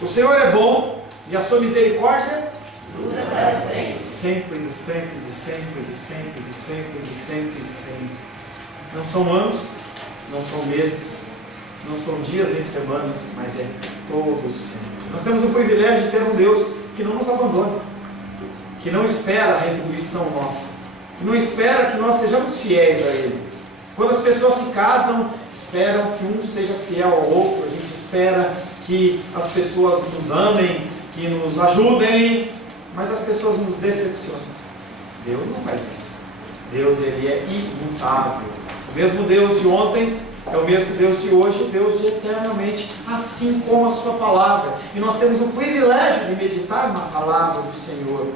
O Senhor é bom e a sua misericórdia dura para sempre. Sempre, de sempre, de sempre, de sempre, de sempre, de sempre, de sempre. Não são anos, não são meses, não são dias nem semanas, mas é todo sempre. Nós temos o privilégio de ter um Deus que não nos abandona, que não espera a retribuição nossa, que não espera que nós sejamos fiéis a Ele. Quando as pessoas se casam, esperam que um seja fiel ao outro, a gente espera que as pessoas nos amem, que nos ajudem, mas as pessoas nos decepcionam. Deus não faz isso. Deus, Ele é imutável. O mesmo Deus de ontem é o mesmo Deus de hoje, Deus de eternamente, assim como a sua palavra. E nós temos o privilégio de meditar na palavra do Senhor.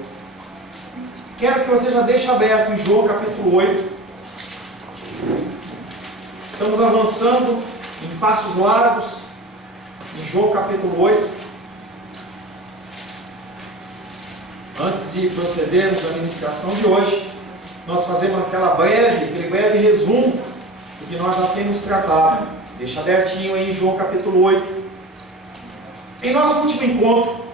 Quero que você já deixe aberto em João capítulo 8. Estamos avançando em passos largos em João capítulo 8. Antes de procedermos à iniciação de hoje, nós fazemos aquele breve resumo do que nós já temos tratado. Deixa abertinho aí em João capítulo 8. Em nosso último encontro,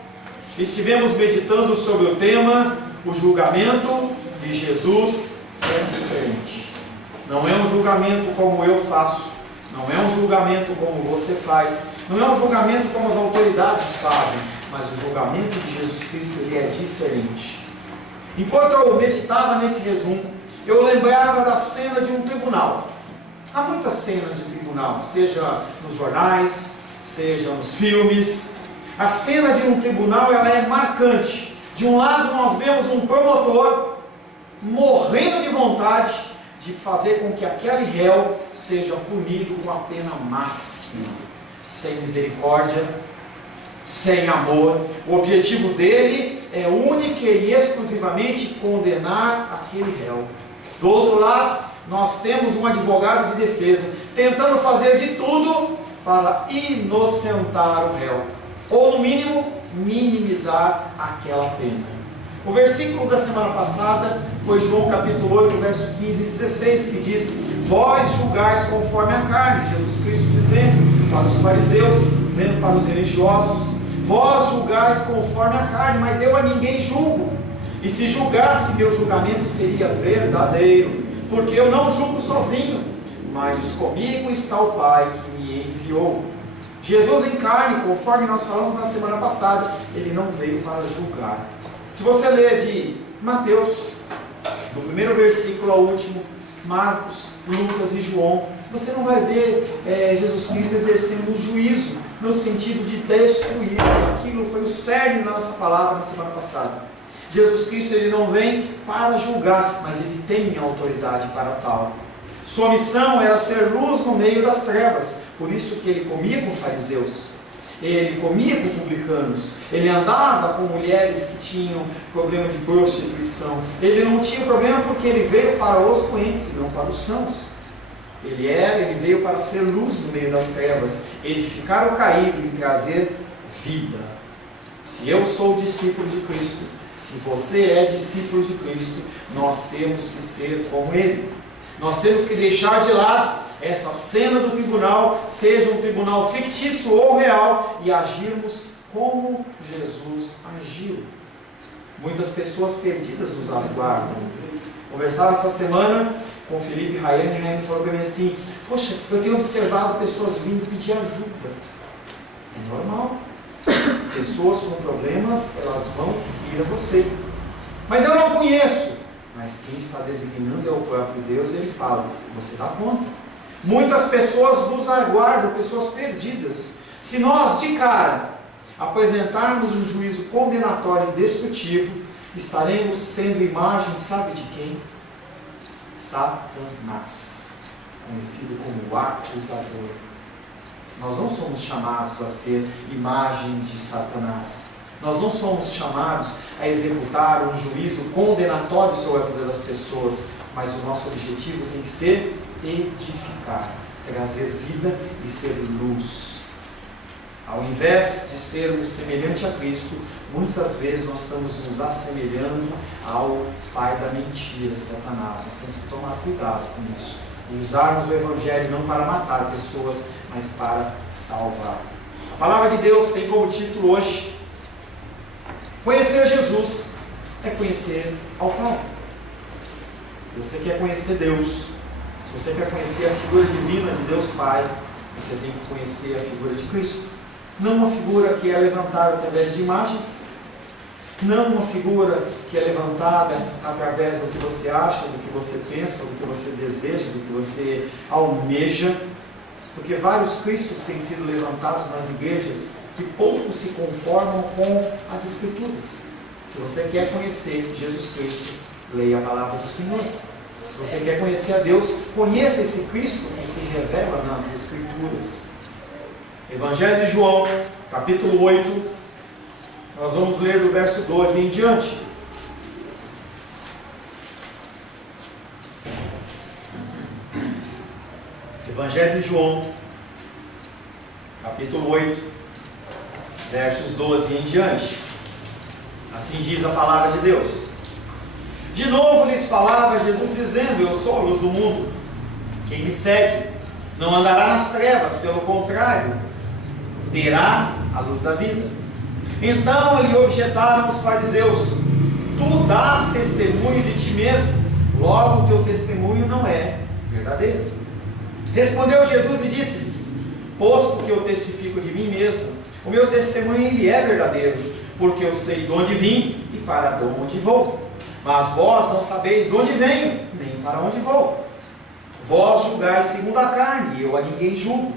estivemos meditando sobre o tema: o julgamento de Jesus é diferente. Não é um julgamento como eu faço, não é um julgamento como você faz, não é um julgamento como as autoridades fazem, mas o julgamento de Jesus Cristo, ele é diferente. Enquanto eu meditava nesse resumo, eu lembrava da cena de um tribunal. Há muitas cenas de tribunal, seja nos jornais, seja nos filmes. A cena de um tribunal, ela é marcante. De um lado nós vemos um promotor morrendo de vontade de fazer com que aquele réu seja punido com a pena máxima, sem misericórdia, sem amor. O objetivo dele é única e exclusivamente condenar aquele réu. Do outro lado, nós temos um advogado de defesa tentando fazer de tudo para inocentar o réu, ou no mínimo, minimizar aquela pena. O versículo da semana passada foi João capítulo 8, verso 15 e 16, que diz: vós julgais conforme a carne, Jesus Cristo dizendo para os fariseus, dizendo para os religiosos: vós julgais conforme a carne, mas eu a ninguém julgo. E se julgasse, meu julgamento seria verdadeiro, porque eu não julgo sozinho, mas comigo está o Pai que me enviou. Jesus em carne, conforme nós falamos na semana passada, ele não veio para julgar. Se você ler de Mateus, do primeiro versículo ao último, Marcos, Lucas e João, você não vai ver Jesus Cristo exercendo um juízo no sentido de destruir. Aquilo foi o cerne da nossa palavra na semana passada. Jesus Cristo, ele não vem para julgar, mas ele tem autoridade para tal. Sua missão era ser luz no meio das trevas. Por isso que ele comia com fariseus, ele comia com publicanos, ele andava com mulheres que tinham problema de prostituição. Ele não tinha problema porque ele veio para os doentes, não para os sãos. Ele veio para ser luz no meio das trevas, edificar o caído e trazer vida. Se eu sou discípulo de Cristo, se você é discípulo de Cristo, nós temos que ser como Ele. Nós temos que deixar de lado essa cena do tribunal, seja um tribunal fictício ou real, e agirmos como Jesus agiu. Muitas pessoas perdidas nos aguardam. Conversava essa semana com o Felipe e Rayane, e Rayane falou para mim assim: poxa, eu tenho observado pessoas vindo pedir ajuda. É normal. Pessoas com problemas, elas vão ir a você. Mas eu não conheço. Mas quem está designando é o próprio Deus. Ele fala: você dá conta. Muitas pessoas nos aguardam, pessoas perdidas. Se nós de cara apresentarmos um juízo condenatório e destrutivo, estaremos sendo imagem, sabe de quem? Satanás, conhecido como o acusador. Nós não somos chamados a ser imagem de Satanás. Nós não somos chamados a executar um juízo condenatório sobre a vida das pessoas, mas o nosso objetivo tem que ser edificar, trazer vida e ser luz. Ao invés de sermos semelhantes a Cristo, muitas vezes nós estamos nos assemelhando ao pai da mentira, Satanás. Nós temos que tomar cuidado com isso e usarmos o Evangelho não para matar pessoas, mas para salvar. A palavra de Deus tem como título hoje: conhecer Jesus é conhecer ao Pai. Se você quer conhecer Deus, se você quer conhecer a figura divina de Deus Pai, você tem que conhecer a figura de Cristo. Não uma figura que é levantada através de imagens, não uma figura que é levantada através do que você acha, do que você pensa, do que você deseja, do que você almeja, porque vários Cristos têm sido levantados nas igrejas que pouco se conformam com as Escrituras. Se você quer conhecer Jesus Cristo, leia a palavra do Senhor. Se você quer conhecer a Deus, conheça esse Cristo que se revela nas Escrituras. Evangelho de João, capítulo 8, nós vamos ler do verso 12 em diante. Evangelho de João, capítulo 8, versos 12 em diante. Assim diz a palavra de Deus. De novo lhes falava Jesus dizendo: eu sou a luz do mundo. Quem me segue não andará nas trevas, pelo contrário, terá a luz da vida. Então lhe objetaram os fariseus: tu dás testemunho de ti mesmo, logo o teu testemunho não é verdadeiro. Respondeu Jesus e disse-lhes: posto que eu testifico de mim mesmo, o meu testemunho ele é verdadeiro, porque eu sei de onde vim e para onde vou. Mas vós não sabeis de onde venho, nem para onde vou. Vós julgais segundo a carne, e eu a ninguém julgo.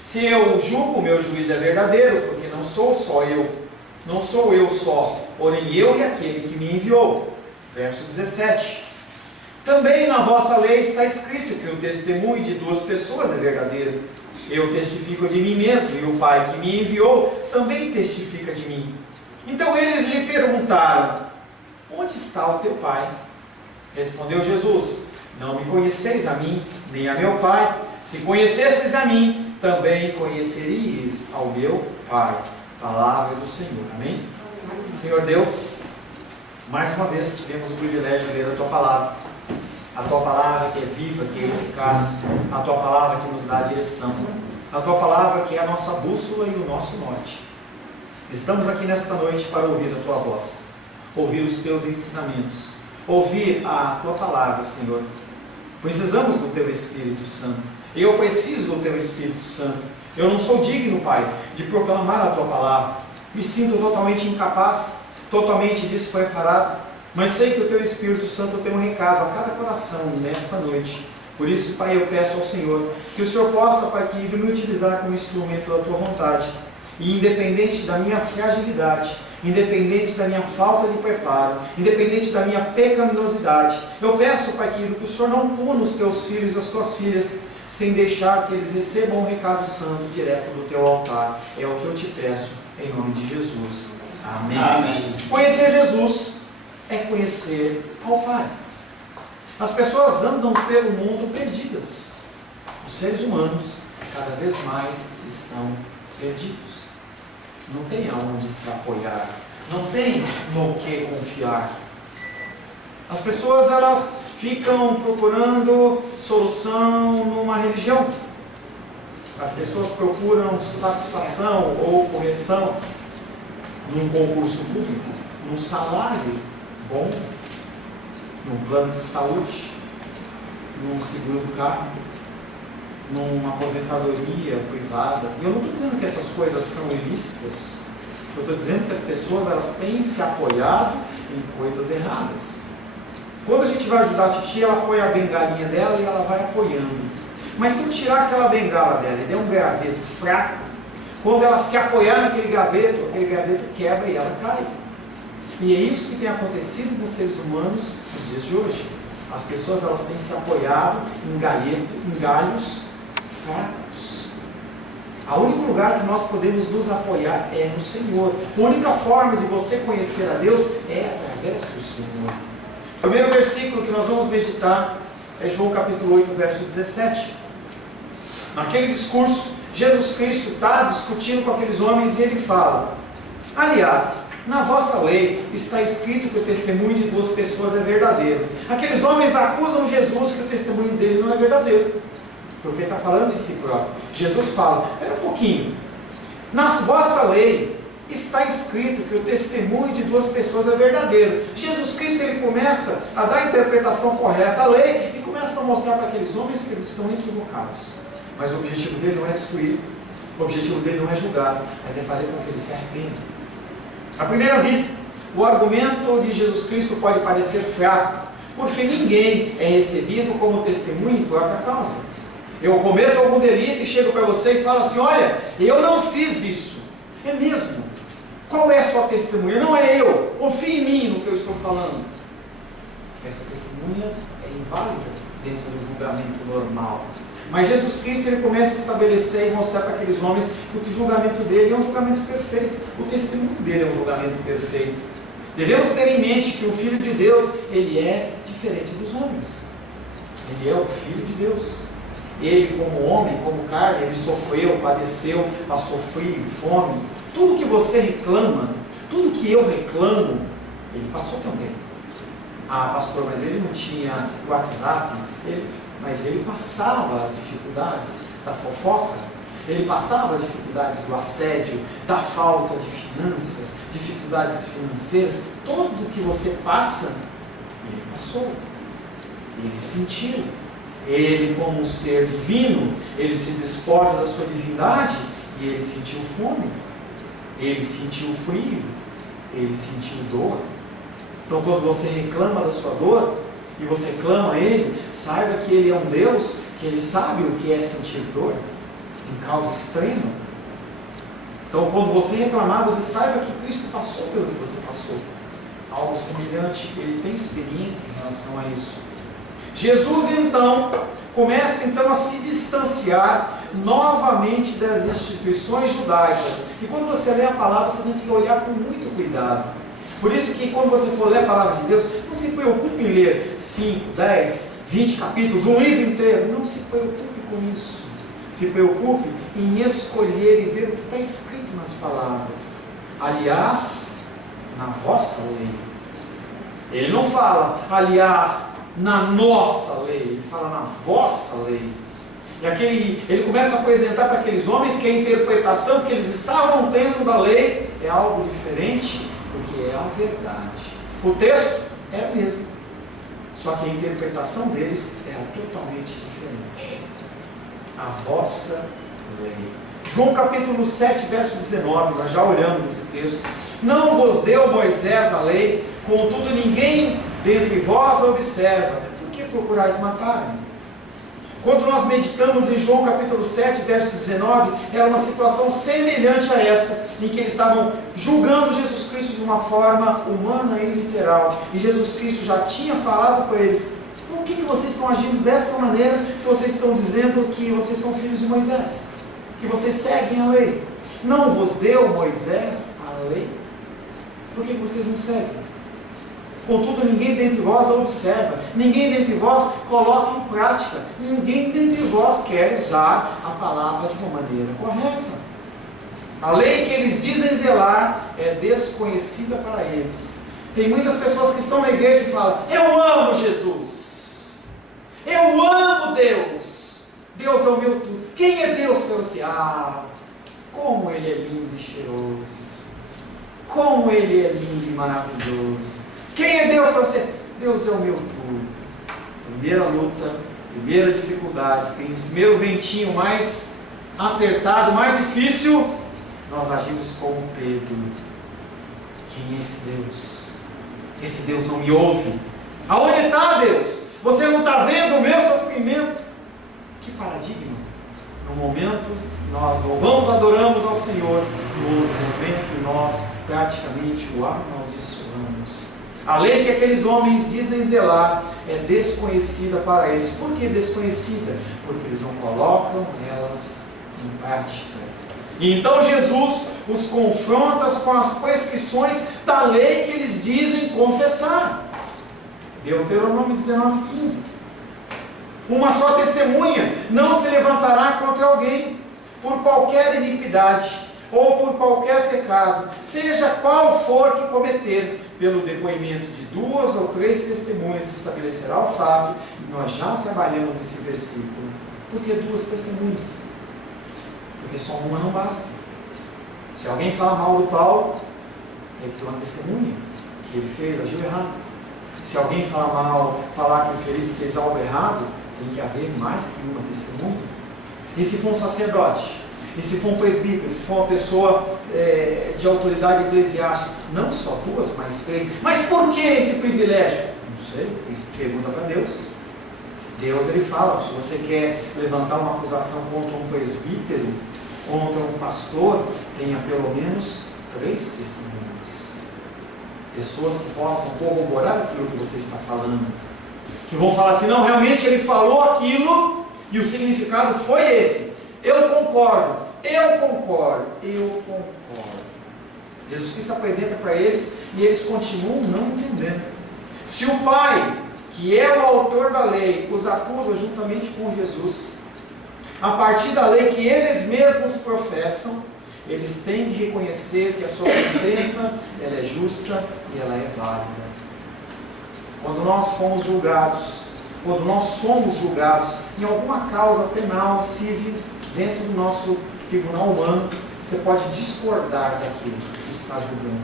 Se eu julgo, o meu juízo é verdadeiro, porque não sou eu só, porém eu e aquele que me enviou. Verso 17. Também na vossa lei está escrito que o testemunho de duas pessoas é verdadeiro. Eu testifico de mim mesmo, e o Pai que me enviou também testifica de mim. Então eles lhe perguntaram: onde está o teu Pai? Respondeu Jesus: não me conheceis a mim, nem a meu Pai. Se conhecesseis a mim, também conheceríeis ao meu Pai. Palavra do Senhor. Amém? Senhor Deus, mais uma vez tivemos o privilégio de ler a Tua Palavra. A Tua Palavra que é viva, que é eficaz. A Tua Palavra que nos dá a direção. A Tua Palavra que é a nossa bússola e o nosso norte. Estamos aqui nesta noite para ouvir a Tua voz, ouvir os Teus ensinamentos, ouvir a Tua Palavra, Senhor. Precisamos do Teu Espírito Santo. Eu preciso do Teu Espírito Santo. Eu não sou digno, Pai, de proclamar a Tua Palavra. Me sinto totalmente incapaz, totalmente despreparado, mas sei que o Teu Espírito Santo tem um recado a cada coração nesta noite. Por isso, Pai, eu peço ao Senhor que o Senhor possa, Pai, querido, me utilizar como instrumento da Tua vontade. E independente da minha fragilidade, independente da minha falta de preparo, independente da minha pecaminosidade, eu peço, Pai querido, que o Senhor não puna os Teus filhos e as Tuas filhas, sem deixar que eles recebam o recado santo direto do Teu altar. É o que eu te peço, em nome de Jesus. Amém. Amém. Conhecer Jesus é conhecer ao Pai. As pessoas andam pelo mundo perdidas. Os seres humanos, cada vez mais, estão perdidos. Não tem aonde se apoiar, não tem no que confiar. As pessoas, elas ficam procurando solução numa religião. As pessoas procuram satisfação ou correção num concurso público, num salário bom, num plano de saúde, num seguro do carro, numa aposentadoria privada. E eu não estou dizendo que essas coisas são ilícitas. Eu estou dizendo que as pessoas, elas têm se apoiado em coisas erradas. Quando a gente vai ajudar a titia, ela apoia a bengalinha dela e ela vai apoiando. Mas se eu tirar aquela bengala dela e der um graveto fraco, quando ela se apoiar naquele graveto, aquele graveto quebra e ela cai. E é isso que tem acontecido com os seres humanos nos dias de hoje. As pessoas, elas têm se apoiado em galhos fracos. O único lugar que nós podemos nos apoiar é no Senhor. A única forma de você conhecer a Deus é através do Senhor. O primeiro versículo que nós vamos meditar é João capítulo 8, verso 17. Naquele discurso, Jesus Cristo está discutindo com aqueles homens e ele fala: aliás, na vossa lei está escrito que o testemunho de duas pessoas é verdadeiro. Aqueles homens acusam Jesus que o testemunho dele não é verdadeiro, porque ele está falando de si próprio. Jesus fala: espera um pouquinho, Na vossa lei está escrito que o testemunho de duas pessoas é verdadeiro. Jesus Cristo, ele começa a dar a interpretação correta à lei e começa a mostrar para aqueles homens que eles estão equivocados. Mas o objetivo dele não é destruir, o objetivo dele não é julgar, mas é fazer com que eles se arrependam. À primeira vista, o argumento de Jesus Cristo pode parecer fraco, porque ninguém é recebido como testemunho em própria causa. Eu cometo algum delito e chego para você e falo assim: olha, eu não fiz isso. É mesmo? Qual é a sua testemunha? Não é eu. Confie em mim no que eu estou falando. Essa testemunha é inválida dentro do julgamento normal. Mas Jesus Cristo, ele começa a estabelecer e mostrar para aqueles homens que o julgamento dele é um julgamento perfeito. O testemunho dele é um julgamento perfeito. Devemos ter em mente que o Filho de Deus, ele é diferente dos homens. Ele é o Filho de Deus. Ele, como homem, como carne, ele sofreu, padeceu, passou frio, fome. Tudo que você reclama, tudo que eu reclamo, ele passou também. Ah, pastor, mas ele não tinha WhatsApp, mas ele passava as dificuldades da fofoca, ele passava as dificuldades do assédio, da falta de finanças, dificuldades financeiras. Tudo que você passa, ele passou, ele sentiu. Ele, como um ser divino, ele se despoja da sua divindade e ele sentiu fome, ele sentiu frio, ele sentiu dor. Então, quando você reclama da sua dor e você clama a Ele, saiba que Ele é um Deus que Ele sabe o que é sentir dor em causa extrema. Então, quando você reclamar, você saiba que Cristo passou pelo que você passou. Algo semelhante, Ele tem experiência em relação a isso. Jesus, então, começa a se distanciar novamente das instituições judaicas. E quando você lê a palavra, você tem que olhar com muito cuidado. Por isso que quando você for ler a palavra de Deus, não se preocupe em ler 5, 10, 20 capítulos, um livro inteiro. Não se preocupe com isso. Se preocupe em escolher e ver o que está escrito nas palavras. Aliás, na vossa lei. Ele não fala, aliás, na nossa lei. Ele fala na vossa lei. E ele começa a apresentar para aqueles homens que a interpretação que eles estavam tendo da lei é algo diferente do que é a verdade. O texto é o mesmo, só que a interpretação deles era totalmente diferente. A vossa lei. João capítulo 7, verso 19, nós já olhamos esse texto. Não vos deu Moisés a lei, contudo ninguém dentre vós a observa. Por que procurais matar-me? Quando nós meditamos em João capítulo 7, verso 19, era uma situação semelhante a essa, em que eles estavam julgando Jesus Cristo de uma forma humana e literal. E Jesus Cristo já tinha falado para eles: por que vocês estão agindo desta maneira, se vocês estão dizendo que vocês são filhos de Moisés, que vocês seguem a lei? Não vos deu Moisés a lei? Por que vocês não seguem? Contudo, ninguém dentre vós a observa, ninguém dentre vós coloca em prática, ninguém dentre vós quer usar a palavra de uma maneira correta. A lei que eles dizem zelar é desconhecida para eles. Tem muitas pessoas que estão na igreja e falam: eu amo Jesus, eu amo Deus, Deus é o meu tudo. Quem é Deus para você? Ah, como Ele é lindo e cheiroso, como Ele é lindo e maravilhoso. Quem é Deus para você? Deus é o meu tudo. Primeira luta, primeira dificuldade, primeiro ventinho mais apertado, mais difícil, nós agimos como Pedro. Quem é esse Deus? Esse Deus não me ouve. Aonde está Deus? Você não está vendo o meu sofrimento? Que paradigma! No momento nós louvamos, adoramos ao Senhor, no outro momento nós praticamente o amaldiçoamos. A lei que aqueles homens dizem zelar é desconhecida para eles. Por que desconhecida? Porque eles não colocam elas em prática. E então Jesus os confronta com as prescrições da lei que eles dizem confessar. Deuteronômio 19:15. Uma só testemunha não se levantará contra alguém por qualquer iniquidade ou por qualquer pecado, seja qual for que cometer. Pelo depoimento de 2 ou 3 testemunhas se estabelecerá o fato. E nós já trabalhamos esse versículo. Por que 2 testemunhas? Porque só uma não basta. Se alguém fala mal do Paulo, tem que ter uma testemunha que ele fez, agiu errado. Se alguém falar que o ferido fez algo errado, tem que haver mais que uma testemunha. E se for um sacerdote? E se for um presbítero? E se for uma pessoa de autoridade eclesiástica? Não só 2, mas 3. Mas por que esse privilégio? Não sei, pergunta para Deus. Deus, ele fala, se você quer levantar uma acusação contra um presbítero, contra um pastor, tenha pelo menos 3 testemunhas. Pessoas que possam corroborar aquilo que você está falando. Que vão falar assim, não, realmente ele falou aquilo e o significado foi esse. Eu concordo. Jesus Cristo apresenta para eles e eles continuam não entendendo. Se o Pai, que é o autor da lei, os acusa juntamente com Jesus, a partir da lei que eles mesmos professam, eles têm que reconhecer que a sua sentença ela é justa e ela é válida. Quando nós somos julgados em alguma causa penal, civil, dentro do nosso tribunal humano, você pode discordar daquilo que está julgando.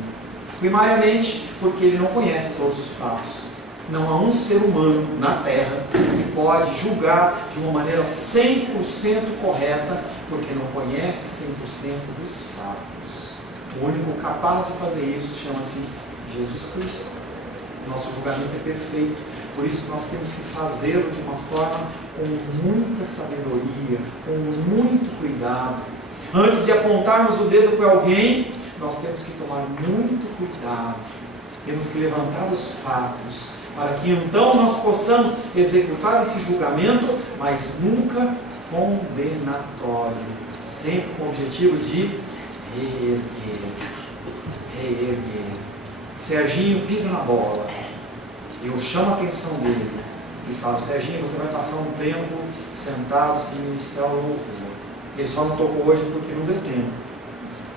Primariamente, porque ele não conhece todos os fatos. Não há um ser humano na Terra que pode julgar de uma maneira 100% correta, porque não conhece 100% dos fatos. O único capaz de fazer isso chama-se Jesus Cristo. Nosso julgamento é perfeito, por isso nós temos que fazê-lo de uma forma com muita sabedoria, com muito cuidado. Antes de apontarmos o dedo para alguém, nós temos que tomar muito cuidado. Temos que levantar os fatos, para que então nós possamos executar esse julgamento, mas nunca condenatório, sempre com o objetivo de reerguer. Serginho pisa na bola, eu chamo a atenção dele e falo, Serginho, você vai passar um tempo sentado sem ministrar o louvor. Ele só não tocou hoje porque não deu tempo.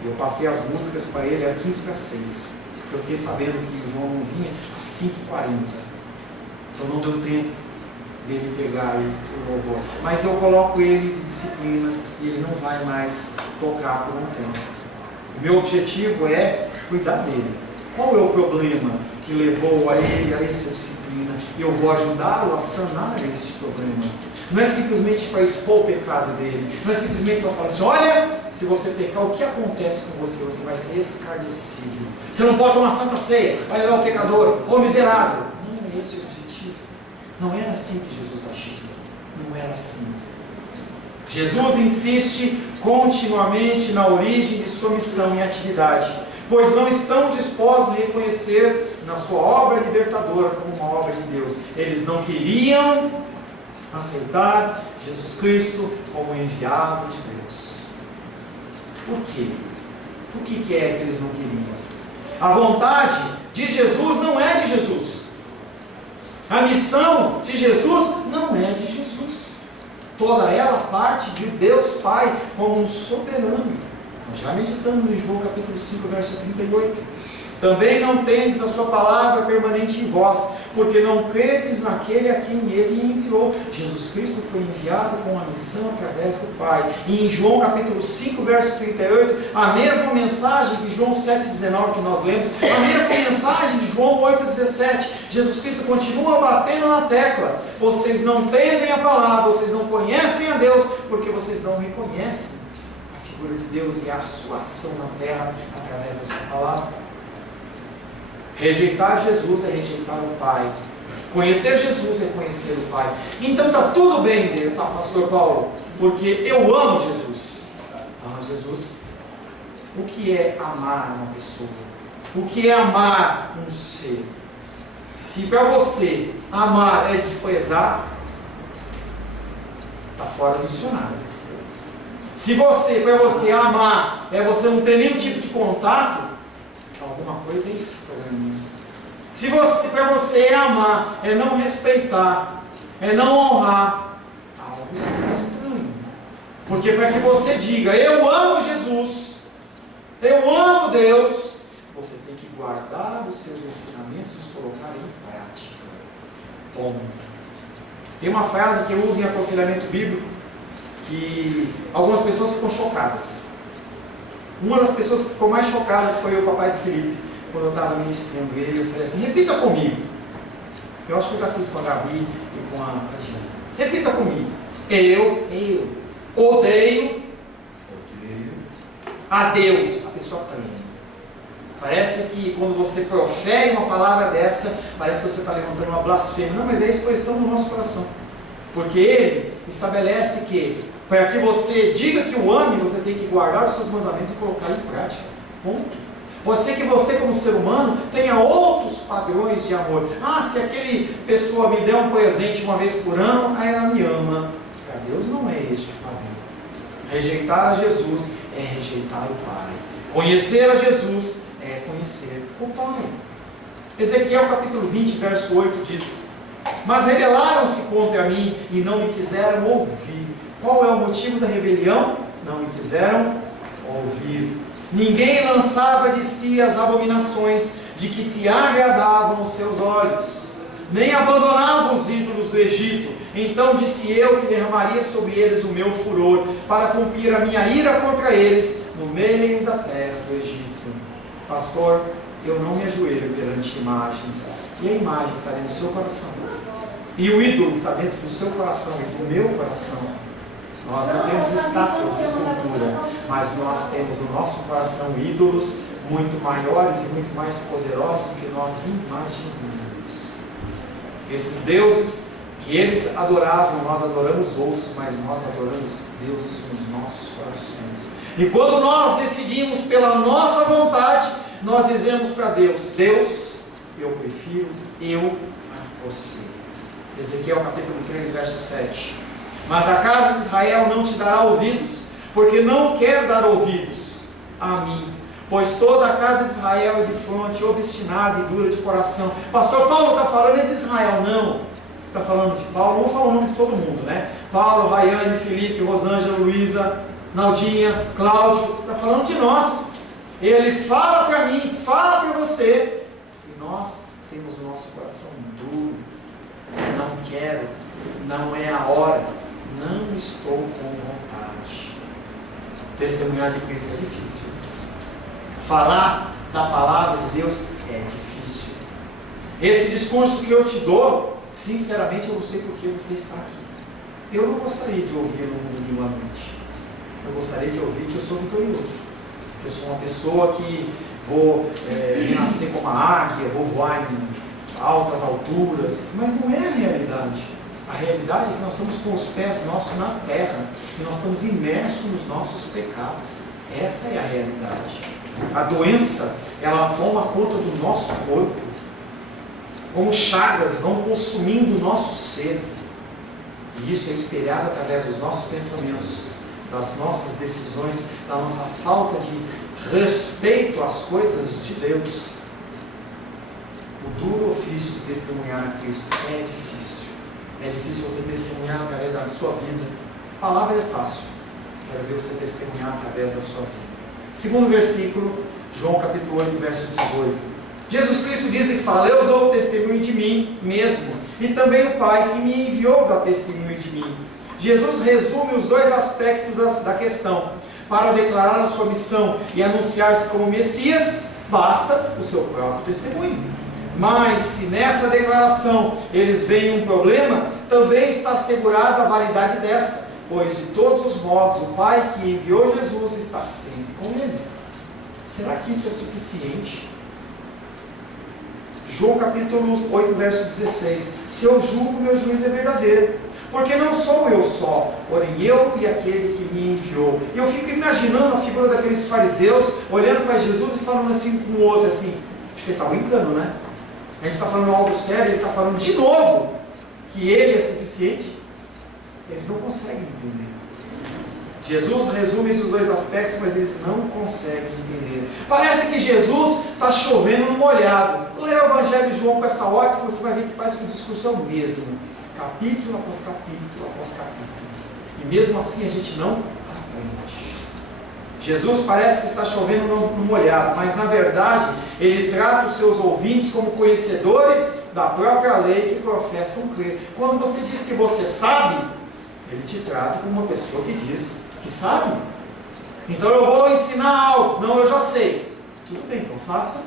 Eu passei as músicas para ele às 15:45. Eu fiquei sabendo que o João não vinha às 5:40. Então não deu tempo dele pegar o louvor. Mas eu coloco ele de disciplina e ele não vai mais tocar por um tempo. O meu objetivo é cuidar dele. Qual é o problema que levou a ele a essa disciplina? E eu vou ajudá-lo a sanar esse problema. Não é simplesmente para expor o pecado dele. Não é simplesmente para falar assim, olha, se você pecar, o que acontece com você? Você vai ser escarnecido. Você não pode tomar santa ceia, vai levar o pecador, ou miserável. Não é esse o objetivo. Não era assim que Jesus agia. Não era assim. Jesus insiste continuamente na origem de sua missão e atividade, pois não estão dispostos a reconhecer na sua obra libertadora como uma obra de Deus. Eles não queriam aceitar Jesus Cristo como enviado de Deus. Por quê? Por que é que eles não queriam? A vontade de Jesus não é de Jesus. A missão de Jesus não é de Jesus. Toda ela parte de Deus Pai como um soberano. Nós já meditamos em João capítulo 5, verso 38. Também não tendes a sua palavra permanente em vós, porque não credes naquele a quem ele enviou. Jesus Cristo foi enviado com a missão através do Pai. E em João capítulo 5, verso 38, a mesma mensagem de João 7,19 que nós lemos, a mesma mensagem de João 8,17, Jesus Cristo continua batendo na tecla. Vocês não entendem a palavra, vocês não conhecem a Deus, porque vocês não reconhecem a figura de Deus e a sua ação na terra através da sua palavra. Rejeitar Jesus é rejeitar o Pai. Conhecer Jesus é conhecer o Pai. Então está tudo bem, pastor Paulo, porque eu amo Jesus. Ama Jesus? O que é amar uma pessoa? O que é amar um ser? Se para você amar é desprezar, está fora do dicionário. Se para você amar é você não ter nenhum tipo de contato, alguma coisa é estranha. Se para você amar é não respeitar, é não honrar, algo está estranho. Porque para que você diga, eu amo Jesus, eu amo Deus, você tem que guardar os seus ensinamentos e os colocar em prática. Ponto. Tem uma frase que eu uso em aconselhamento bíblico que algumas pessoas ficam chocadas. Uma das pessoas que ficou mais chocadas foi o papai de Felipe, quando eu estava ministrando ele. Eu falei assim: repita comigo. Eu acho que eu já fiz com a Gabi e com a Gina. Repita comigo. Eu odeio a Deus. A pessoa treme. Parece que quando você profere uma palavra dessa, parece que você está levantando uma blasfêmia. Não, mas é a expressão do nosso coração. Porque Ele estabelece que, para que você diga que o ame, você tem que guardar os seus mandamentos e colocar em prática. Ponto. Pode ser que você, como ser humano, tenha outros padrões de amor. Ah, se aquele pessoa me der um presente uma vez por ano, aí ela me ama. Para Deus não é este o padrão. Rejeitar a Jesus é rejeitar o Pai. Conhecer a Jesus é conhecer o Pai. Ezequiel capítulo 20, verso 8 diz: mas rebelaram-se contra mim e não me quiseram ouvir. Qual é o motivo da rebelião? Não me quiseram ouvir. Ninguém lançava de si as abominações de que se agradavam os seus olhos, nem abandonava os ídolos do Egito. Então disse eu que derramaria sobre eles o meu furor, para cumprir a minha ira contra eles no meio da terra do Egito. Pastor, eu não me ajoelho perante imagens. E a imagem está dentro do seu coração. E o ídolo está dentro do seu coração e do meu coração. Nós não temos estátuas de escultura, mas nós temos no nosso coração ídolos muito maiores e muito mais poderosos do que nós imaginamos. Esses deuses que eles adoravam, nós adoramos outros, mas nós adoramos deuses nos nossos corações. E quando nós decidimos pela nossa vontade, nós dizemos para Deus: Deus, eu prefiro eu a você. Ezequiel capítulo 3, verso 7. Mas a casa de Israel não te dará ouvidos, porque não quer dar ouvidos a mim, pois toda a casa de Israel é de fronte, obstinada e dura de coração. Pastor Paulo está falando de Israel? Não, está falando de Paulo. Vamos falar o nome de todo mundo, né? Paulo, Rayane, Felipe, Rosângela, Luísa, Naldinha, Cláudio, está falando de nós. Ele fala para mim, fala para você, e nós temos o nosso coração duro. Não quero, não é a hora, não estou com vontade. Testemunhar de Cristo é difícil. Falar da palavra de Deus é difícil. Esse discurso que eu te dou, sinceramente eu não sei por que você está aqui. Eu não gostaria de ouvir no domingo à noite. Eu gostaria de ouvir que eu sou vitorioso, que eu sou uma pessoa que vou renascer como a águia, vou voar em altas alturas, mas não é a realidade. A realidade é que nós estamos com os pés nossos na terra, e nós estamos imersos nos nossos pecados. Essa é a realidade. A doença, ela toma conta do nosso corpo, como chagas vão consumindo o nosso ser, e isso é espelhado através dos nossos pensamentos, das nossas decisões, da nossa falta de respeito às coisas de Deus. O duro ofício de testemunhar a Cristo é difícil. É difícil você testemunhar através da sua vida. A palavra é fácil. Quero ver você testemunhar através da sua vida. Segundo versículo, João capítulo 8, verso 18. Jesus Cristo diz e fala: eu dou testemunho de mim mesmo, e também o Pai que me enviou dá testemunho de mim. Jesus resume os dois aspectos da questão. Para declarar a sua missão e anunciar-se como Messias, basta o seu próprio testemunho. Mas se nessa declaração eles veem um problema, também está assegurada a validade desta, pois de todos os modos o Pai que enviou Jesus está sempre com ele. Será que isso é suficiente? João capítulo 8, verso 16. Se eu julgo, meu juízo é verdadeiro, porque não sou eu só, porém eu e aquele que me enviou. E eu fico imaginando a figura daqueles fariseus, olhando para Jesus e falando assim com o outro, assim, acho que ele está brincando, né? A gente está falando algo sério, ele está falando de novo que ele é suficiente. Eles não conseguem entender. Jesus resume esses dois aspectos, mas eles não conseguem entender. Parece que Jesus está chovendo no molhado. Leia o Evangelho de João com essa ótica, você vai ver que parece que o discurso é o mesmo. Capítulo após capítulo após capítulo. E mesmo assim a gente não aprende. Jesus parece que está chovendo no molhado, mas na verdade ele trata os seus ouvintes como conhecedores da própria lei que professam crer. Quando você diz que você sabe, ele te trata como uma pessoa que diz que sabe. Então eu vou ensinar algo. Não, eu já sei. Tudo bem, então faça.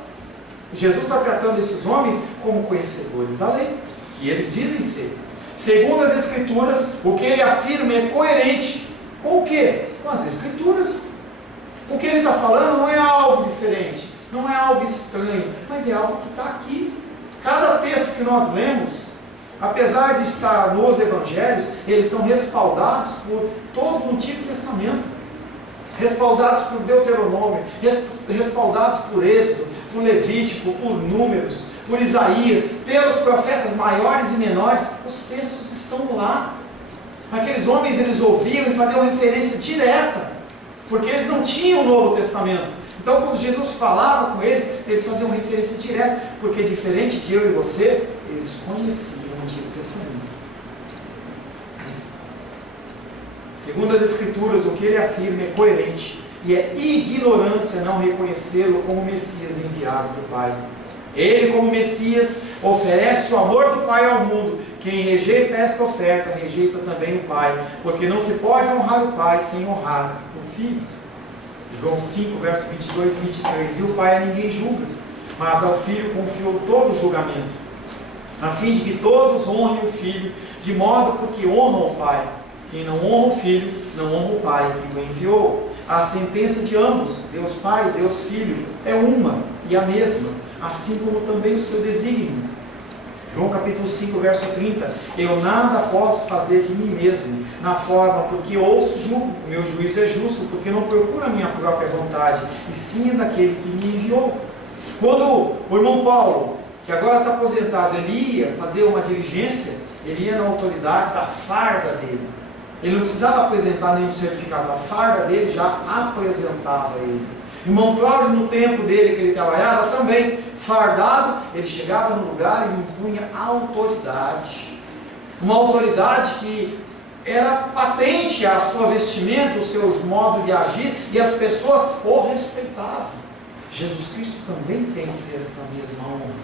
Jesus está tratando esses homens como conhecedores da lei, que eles dizem ser. Segundo as Escrituras, o que ele afirma é coerente com o quê? Com as Escrituras. O que ele está falando não é algo diferente, não é algo estranho, mas é algo que está aqui. Cada texto que nós lemos, apesar de estar nos Evangelhos, eles são respaldados por todo o Antigo Testamento, respaldados por Deuteronômio, respaldados por Êxodo, por Levítico, por Números, por Isaías, pelos profetas maiores e menores. Os textos estão lá. Aqueles homens, eles ouviam e faziam referência direta, porque eles não tinham o Novo Testamento. Então, quando Jesus falava com eles, eles faziam referência direta, porque diferente de eu e você, eles conheciam o Antigo Testamento. Segundo as Escrituras, o que ele afirma é coerente, e é ignorância não reconhecê-lo como Messias enviado do Pai. Ele, como Messias, oferece o amor do Pai ao mundo. Quem rejeita esta oferta, rejeita também o Pai, porque não se pode honrar o Pai sem honrar o Filho. João 5, versos 22 e 23. E o Pai a ninguém julga, mas ao Filho confiou todo o julgamento, a fim de que todos honrem o Filho, de modo porque honram o Pai. Quem não honra o Filho, não honra o Pai que o enviou. A sentença de ambos, Deus Pai e Deus Filho, é uma e a mesma, assim como também o seu desígnio. João capítulo 5, verso 30. Eu nada posso fazer de mim mesmo, na forma porque ouço, julgo. O meu juízo é justo, porque não procuro a minha própria vontade, e sim a daquele que me enviou. Quando o irmão Paulo, que agora está aposentado, ele ia fazer uma diligência, ele ia na autoridade da farda dele. Ele não precisava apresentar nenhum certificado, a farda dele já apresentava ele. Irmão Cláudio, no tempo dele que ele trabalhava, também fardado, ele chegava no lugar e impunha autoridade. Uma autoridade que era patente a sua vestimenta, o seu modo de agir, e as pessoas o respeitavam. Jesus Cristo também tem que ter essa mesma honra.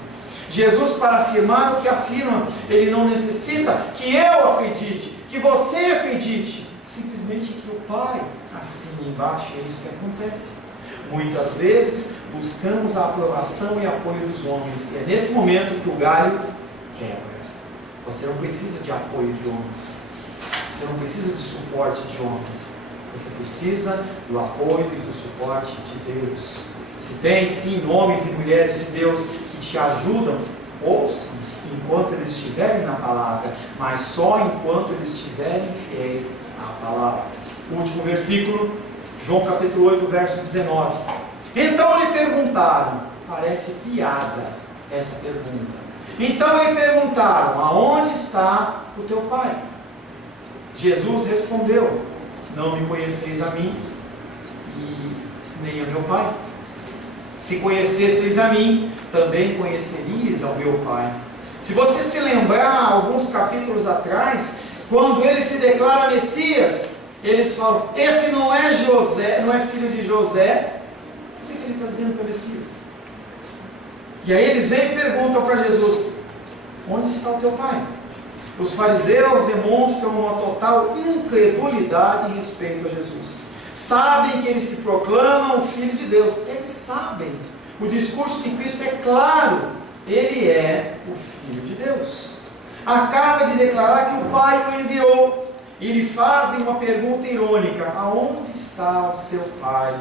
Jesus, para afirmar o que afirma, ele não necessita que eu acredite, que você acredite, simplesmente que o Pai assina embaixo. É isso que acontece. Muitas vezes buscamos a aprovação e apoio dos homens, e é nesse momento que o galho quebra. Você não precisa de apoio de homens, você não precisa de suporte de homens, você precisa do apoio e do suporte de Deus. Se tem sim homens e mulheres de Deus que te ajudam, ouça-os enquanto eles estiverem na palavra, mas só enquanto eles estiverem fiéis à palavra. O último versículo, João capítulo 8, verso 19. Então lhe perguntaram, parece piada essa pergunta. Então lhe perguntaram, aonde está o teu Pai? Jesus respondeu, não me conheceis a mim e nem a meu Pai. Se conhecesseis a mim, também conhecerias ao meu Pai. Se você se lembrar, alguns capítulos atrás, quando ele se declara Messias, eles falam, esse não é José, não é filho de José. Por que ele está dizendo que é Messias? E aí eles vêm e perguntam para Jesus, onde está o teu Pai? Os fariseus demonstram uma total incredulidade em respeito a Jesus. Sabem que ele se proclama o Filho de Deus. Eles sabem. O discurso de Cristo é claro. Ele é o Filho de Deus. Acaba de declarar que o Pai o enviou. E lhe fazem uma pergunta irônica. Aonde está o seu Pai?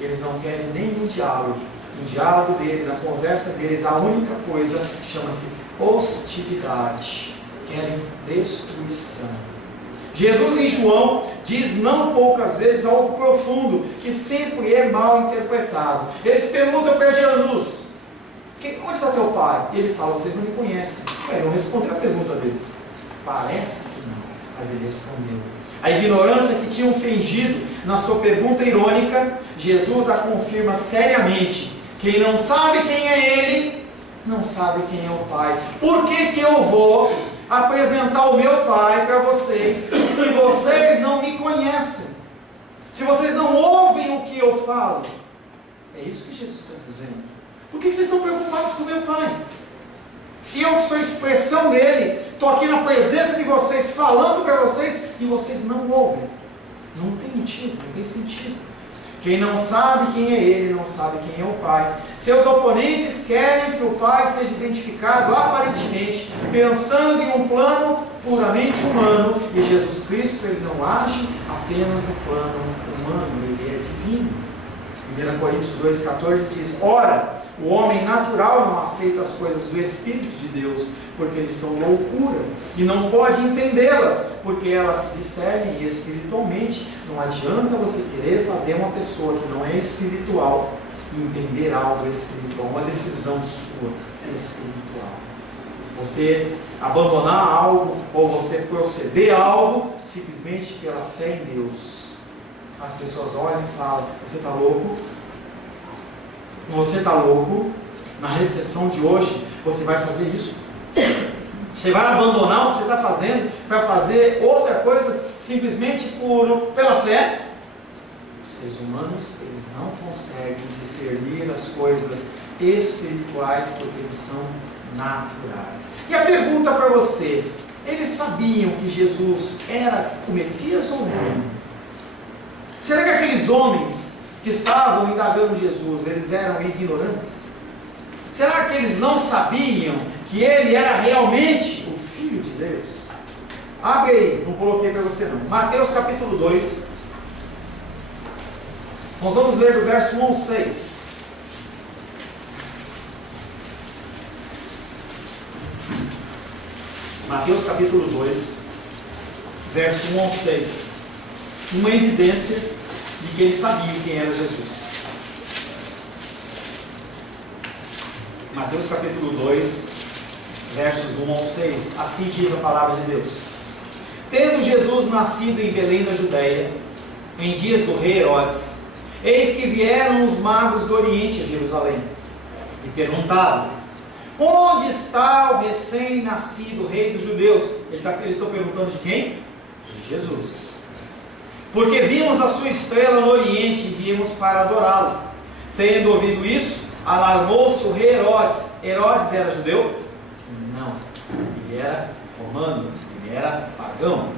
E eles não querem nenhum diálogo. No diálogo dele, na conversa deles, a única coisa chama-se hostilidade. Querem destruição. Jesus em João diz não poucas vezes algo profundo, que sempre é mal interpretado. Eles perguntam para Jesus, onde está teu Pai? E ele fala, vocês não me conhecem. Ele não respondeu a pergunta deles. Parece que não, mas ele respondeu. A ignorância que tinham fingido na sua pergunta irônica, Jesus a confirma seriamente. Quem não sabe quem é Ele, não sabe quem é o Pai. Por que eu vou apresentar o meu Pai para vocês, se vocês não me conhecem? Se vocês não ouvem o que eu falo? É isso que Jesus está dizendo. Por que vocês estão preocupados com o meu Pai? Se eu sou expressão dele, estou aqui na presença de vocês, falando para vocês, e vocês não ouvem. Não tem motivo, não tem sentido. Quem não sabe quem é Ele, não sabe quem é o Pai. Seus oponentes querem que o Pai seja identificado aparentemente, pensando em um plano puramente humano. E Jesus Cristo, Ele não age apenas no plano humano, Ele é divino. 1 Coríntios 2,14 diz: ora, o homem natural não aceita as coisas do Espírito de Deus, porque eles são loucura, e não pode entendê-las, porque elas se discernem espiritualmente. Não adianta você querer fazer uma pessoa que não é espiritual entender algo espiritual, uma decisão sua espiritual. Você abandonar algo, ou você proceder a algo, simplesmente pela fé em Deus. As pessoas olham e falam: você está louco? Você está louco? Na recessão de hoje, você vai fazer isso? Você vai abandonar o que você está fazendo para fazer outra coisa simplesmente pela fé? Os seres humanos, eles não conseguem discernir as coisas espirituais porque eles são naturais. E a pergunta para você: eles sabiam que Jesus era o Messias ou não? Será que aqueles homens que estavam indagando Jesus, eles eram ignorantes? Será que eles não sabiam que ele era realmente o Filho de Deus? Abre aí, não coloquei para você não. Mateus capítulo 2. Nós vamos ler do verso 1 ao 6. Mateus capítulo 2, verso 1 ao 6. Uma evidência de que eles sabiam quem era Jesus. Mateus capítulo 2, versos 1 ao 6. Assim diz a palavra de Deus: tendo Jesus nascido em Belém da Judéia, em dias do rei Herodes, eis que vieram os magos do Oriente a Jerusalém, e perguntavam: onde está o recém-nascido rei dos judeus? Eles estão perguntando de quem? De Jesus. Porque vimos a sua estrela no Oriente e viemos para adorá-lo. Tendo ouvido isso, alarmou-se o rei Herodes. Herodes era judeu? Não, ele era romano, ele era pagão.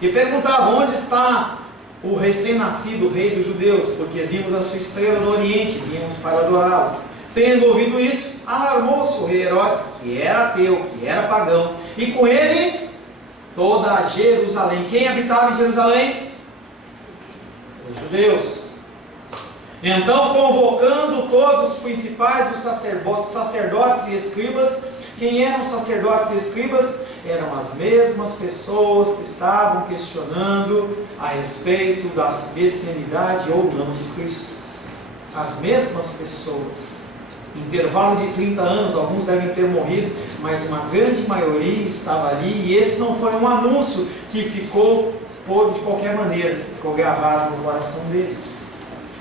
E perguntava: onde está o recém-nascido rei dos judeus? Porque vimos a sua estrela no Oriente e viemos para adorá-lo. Tendo ouvido isso, alarmou-se o rei Herodes, que era ateu, que era pagão, e com ele toda Jerusalém. Quem habitava em Jerusalém? Os judeus. Então, convocando todos os principais dos sacerdotes e escribas. Quem eram os sacerdotes e escribas? Eram as mesmas pessoas que estavam questionando a respeito da messianidade ou não de Cristo. As mesmas pessoas. Intervalo de 30 anos, alguns devem ter morrido, mas uma grande maioria estava ali, e esse não foi um anúncio que ficou de qualquer maneira, ficou gravado no coração deles.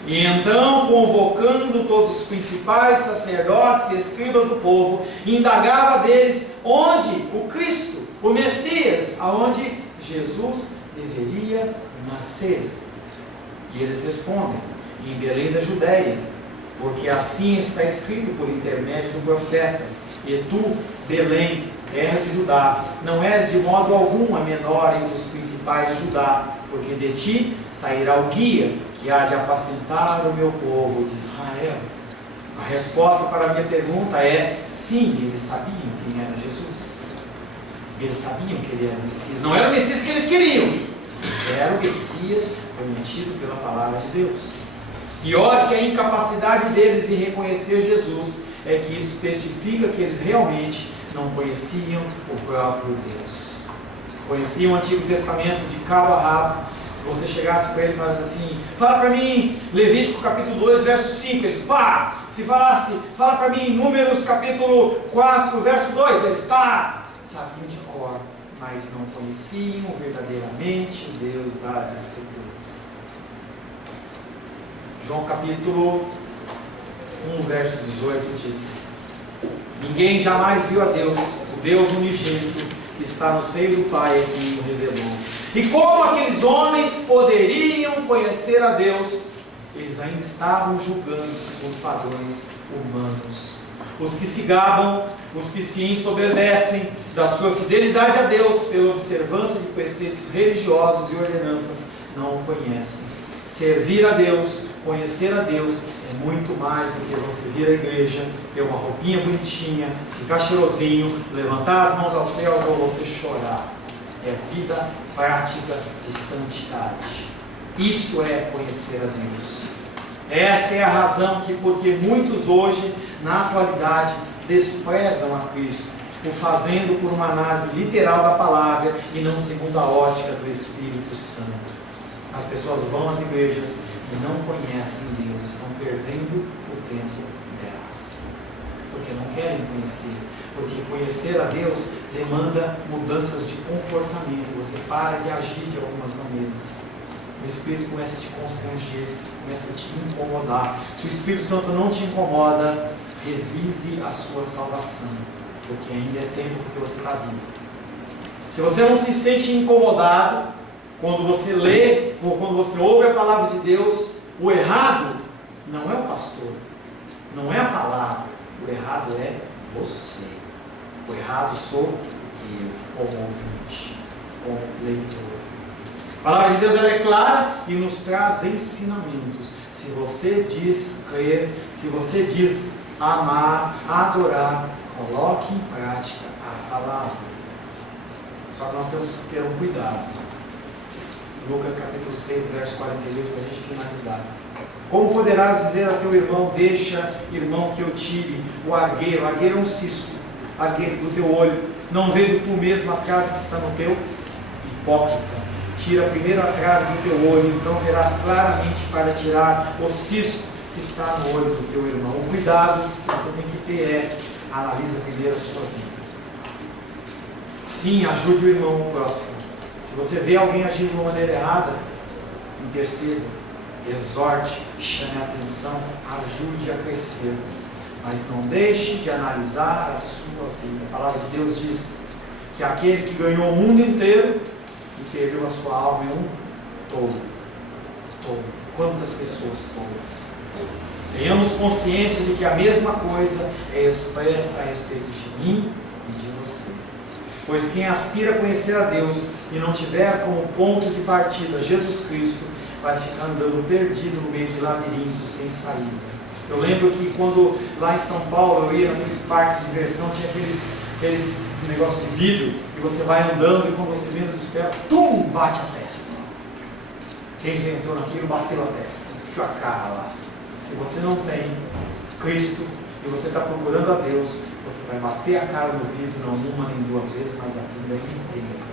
E então, convocando todos os principais sacerdotes e escribas do povo, indagava deles onde o Cristo, o Messias, aonde Jesus deveria nascer. E eles respondem: em Belém da Judéia, porque assim está escrito por intermédio do profeta: e tu, Belém, terra de Judá, não és de modo algum a menor entre os principais de Judá, porque de ti sairá o guia que há de apacentar o meu povo de Israel. A resposta para a minha pergunta é: sim, eles sabiam quem era Jesus. Eles sabiam que ele era o Messias. Não era o Messias que eles queriam, era o Messias prometido pela palavra de Deus. E olha que a incapacidade deles de reconhecer Jesus é que isso testifica que eles realmente não conheciam o próprio Deus. Conheciam o Antigo Testamento de cabo a rabo. Se você chegasse para ele e falasse assim: fala para mim Levítico capítulo 2, verso 5, eles pá! Se falasse, fala para mim Números capítulo 4, verso 2, eles pá! Sabiam de cor, mas não conheciam verdadeiramente o Deus das Escrituras. João capítulo 1, verso 18 diz: ninguém jamais viu a Deus, o Deus unigênito que está no seio do Pai, é quem o revelou. E como aqueles homens poderiam conhecer a Deus? Eles ainda estavam julgando segundo padrões humanos. Os que se gabam, os que se ensoberbecem da sua fidelidade a Deus pela observância de preceitos religiosos e ordenanças, não o conhecem. servir a Deus, conhecer a Deus, é muito mais do que você vir à igreja, ter uma roupinha bonitinha, ficar cheirosinho, levantar as mãos aos céus ou você chorar. É vida prática de santidade. Isso é conhecer a Deus. Esta é a razão que, porque muitos hoje, na atualidade, desprezam a Cristo, o fazendo por uma análise literal da palavra e não segundo a ótica do Espírito Santo. As pessoas vão às igrejas e não conhecem Deus, estão perdendo o tempo delas, porque não querem conhecer, porque conhecer a Deus demanda mudanças de comportamento, você para de agir de algumas maneiras, o Espírito começa a te constranger, começa a te incomodar. Se o Espírito Santo não te incomoda, revise a sua salvação, porque ainda é tempo que você está vivo. Se você não se sente incomodado quando você lê ou quando você ouve a palavra de Deus, o errado não é o pastor, não é a palavra, o errado é você. O errado sou eu, como ouvinte, como leitor. A palavra de Deus ela é clara e nos traz ensinamentos. Se você diz crer, se você diz amar, adorar, coloque em prática a palavra. Só que nós temos que ter um cuidado. Lucas capítulo 6, verso 42, para a gente finalizar. Como poderás dizer a teu irmão, deixa, irmão, que eu tire o argueiro? Argueiro é um cisco, argueiro do teu olho. Não vendo tu mesmo a trave que está no teu? Hipócrita. Tira primeiro a trave do teu olho, então verás claramente para tirar o cisco que está no olho do teu irmão. O cuidado que você tem que ter é, analisa primeiro a sua vida. Sim, ajude o irmão próximo. Se você vê alguém agindo de uma maneira errada, interceda, exorte, chame a atenção, ajude a crescer. Mas não deixe de analisar a sua vida. A palavra de Deus diz que aquele que ganhou o mundo inteiro e perdeu a sua alma é um tolo. Tolo. Quantas pessoas tolas? Tenhamos consciência de que a mesma coisa é expressa a respeito de mim e de você. Pois quem aspira a conhecer a Deus e não tiver como ponto de partida Jesus Cristo, vai ficar andando perdido no meio de labirintos sem saída. Eu lembro que quando lá em São Paulo eu ia naqueles parques de diversão, tinha aqueles negócios de vidro, e você vai andando e quando você menos espera, tum, bate a testa. Quem já entrou naquilo bateu a testa, enfiou a cara lá. Se você não tem Cristo e você está procurando a Deus, você vai bater a cara no vidro, não uma nem duas vezes, mas a vida inteira.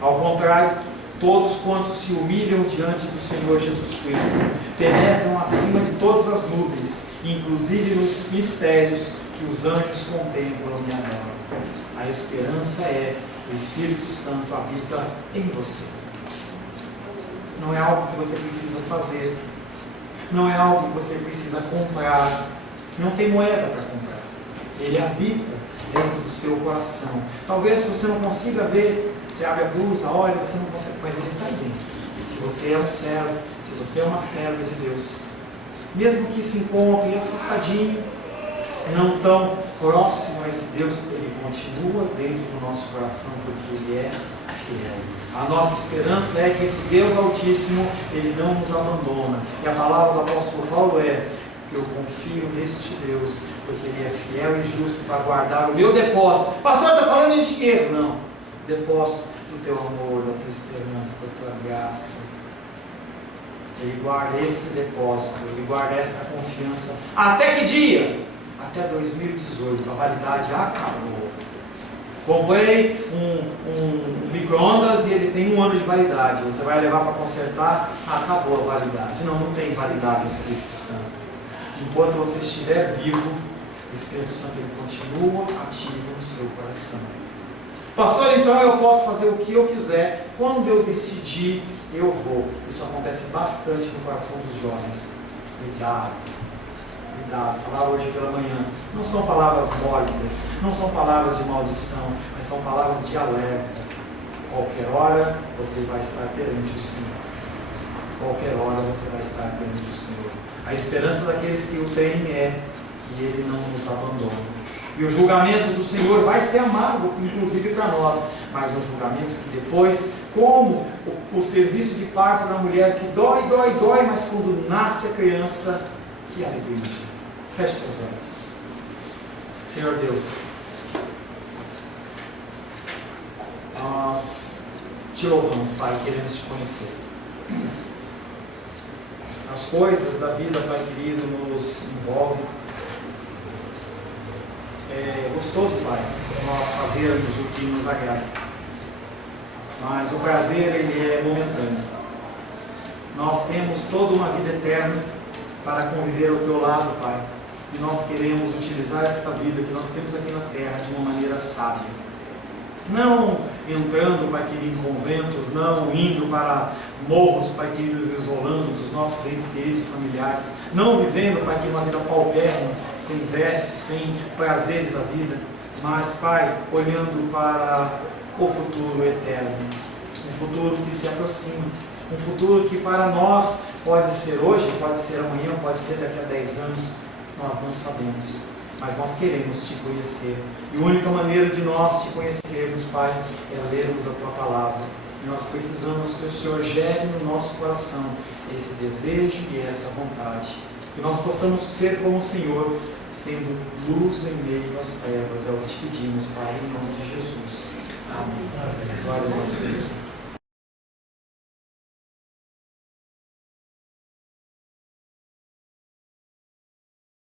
Ao contrário, todos quantos se humilham diante do Senhor Jesus Cristo, penetram acima de todas as nuvens, inclusive nos mistérios que os anjos contemplam e adoram. A esperança é o Espírito Santo habita em você. Não é algo que você precisa fazer, não é algo que você precisa comprar, não tem moeda para comprar. Ele habita dentro do seu coração. Talvez você não consiga ver, você abre a blusa, olha, você não consegue, mas ele está aí dentro. Se você é um servo, se você é uma serva de Deus, mesmo que se encontre afastadinho, não tão próximo a esse Deus, ele continua dentro do nosso coração, porque ele é fiel. A nossa esperança é que esse Deus Altíssimo, ele não nos abandona. E a palavra do apóstolo Paulo é: eu confio neste Deus, porque Ele é fiel e justo para guardar o meu depósito. Pastor, está falando em dinheiro? Não. Depósito do teu amor, da tua esperança, da tua graça. Ele guarda esse depósito, Ele guarda esta confiança. Até que dia? Até 2018. A validade acabou. Comprei um micro-ondas e ele tem 1 ano de validade. Você vai levar para consertar? Acabou a validade. Não tem validade o Espírito Santo. Enquanto você estiver vivo, o Espírito Santo ele continua ativo no seu coração. Pastor, então eu posso fazer o que eu quiser. Quando eu decidir, eu vou. Isso acontece bastante no coração dos jovens. Cuidado. Cuidado. Falar hoje pela manhã. Não são palavras mórbidas, não são palavras de maldição, mas são palavras de alerta. Qualquer hora você vai estar perante o Senhor. Qualquer hora você vai estar perante o Senhor. A esperança daqueles que o têm é que Ele não nos abandona. E o julgamento do Senhor vai ser amargo, inclusive para nós, mas um julgamento que depois, como o serviço de parto da mulher, que dói, mas quando nasce a criança, que alegria. Feche seus olhos. Senhor Deus, nós te louvamos, Pai, queremos te conhecer. As coisas da vida, Pai querido, nos envolvem. É gostoso, Pai, nós fazermos o que nos agrada. Mas o prazer, ele é momentâneo. Nós temos toda uma vida eterna para conviver ao teu lado, Pai. E nós queremos utilizar esta vida que nós temos aqui na terra de uma maneira sábia. Não entrando, Pai querido, em conventos, não indo para morros, Pai querido, nos isolando dos nossos entes queridos e familiares, não vivendo, Pai querido, uma vida paupérrima, sem vestes, sem prazeres da vida, mas, Pai, olhando para o futuro eterno, um futuro que se aproxima, um futuro que para nós pode ser hoje, pode ser amanhã, pode ser daqui a 10 anos, nós não sabemos, mas nós queremos te conhecer. E a única maneira de nós te conhecermos, Pai, é lermos a tua palavra. E nós precisamos que o Senhor gere no nosso coração esse desejo e essa vontade. Que nós possamos ser como o Senhor, sendo luz em meio às trevas. É o que te pedimos, Pai, em nome de Jesus. Amém. Glórias ao Senhor.